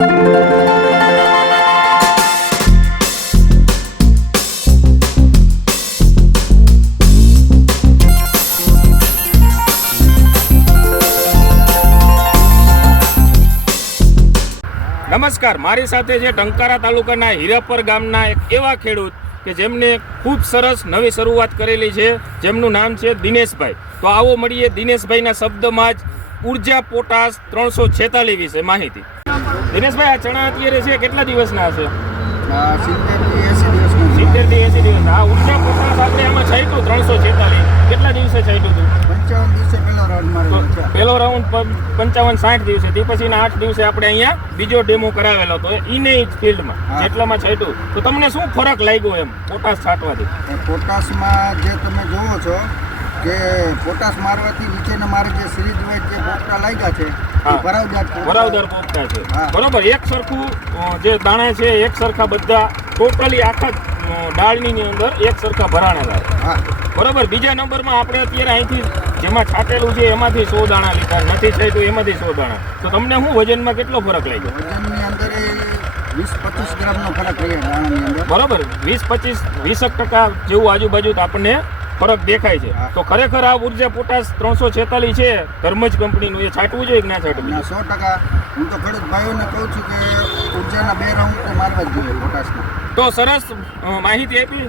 નમસ્કાર, મારી સાથે જે ટંકારા તાલુકાના હીરાપર ગામના એક એવા ખેડૂત કે જેમને ખૂબ સરસ નવી શરૂઆત કરેલી છે, જેમનું નામ છે દિનેશભાઈ. તો આવો મળીએ દિનેશભાઈના શબ્દમાં જ ઉર્જા પોટાશ 346 વિશે માહિતી. દિનેશભાઈ, આ ચણા અત્યારે છે કેટલા દિવસના હશે? 70 થી 80 દિવસ. આ ઉર્જા પોટાશ આપણે આમાં છાંટ્યું 346 કેટલા દિવસે છાંટ્યું હતું? 55 દિવસે પહેલો રાઉન્ડ 55-60 દિવસે. તે પછીના 8 દિવસે આપણે અહીંયા બીજો ડેમો કરાવેલો હતો ઈને જ ફિલ્ડમાં જેટલામાં છાંટ્યું. તો તમને શું ફરક લાગ્યો એમ પોટાશ છાંટવાથી? પોટાશમાં જે તમે જોવો છો કે પોટાશ મારવાથી નીચેના મારે જે સિરીઝ વાઇઝ જે પોપટા લાગ્યા છે ભરાવદાર પોપટા છે. બરોબર, એક સરખું જે દાણા છે એક સરખા બધા ટોટલી આખા ડાળની અંદર એક સરખા ભરાણેલા. બરોબર. બીજા નંબરમાં આપણે અત્યારે અહીંથી જેમાં છાંટેલું છે એમાંથી 100 દાણા લીધા, નથી છાંટ્યું એમાંથી 100 દાણા. તો તમને શું વજનમાં કેટલો ફરક લાગ્યો? વજનની અંદર 20-25 ગ્રામનો ફરક રહ્યો દાણાની અંદર. બરોબર, 20% જેવું આજુબાજુ આપણને ફરક દેખાય છે. તો ખરેખર આ ઉર્જા પોટાશ 346 છે ધર્મજ કંપનીનું, એ છાંટવું જોઈએ કે ના છાંટવું? 100%. હું તો ખેડૂત ભાઈઓને કહું છું કે ઉર્જાના 2 રાઉન્ડ તો મારવા જ જોઈએ પોટાશના. તો સરસ માહિતી આપી.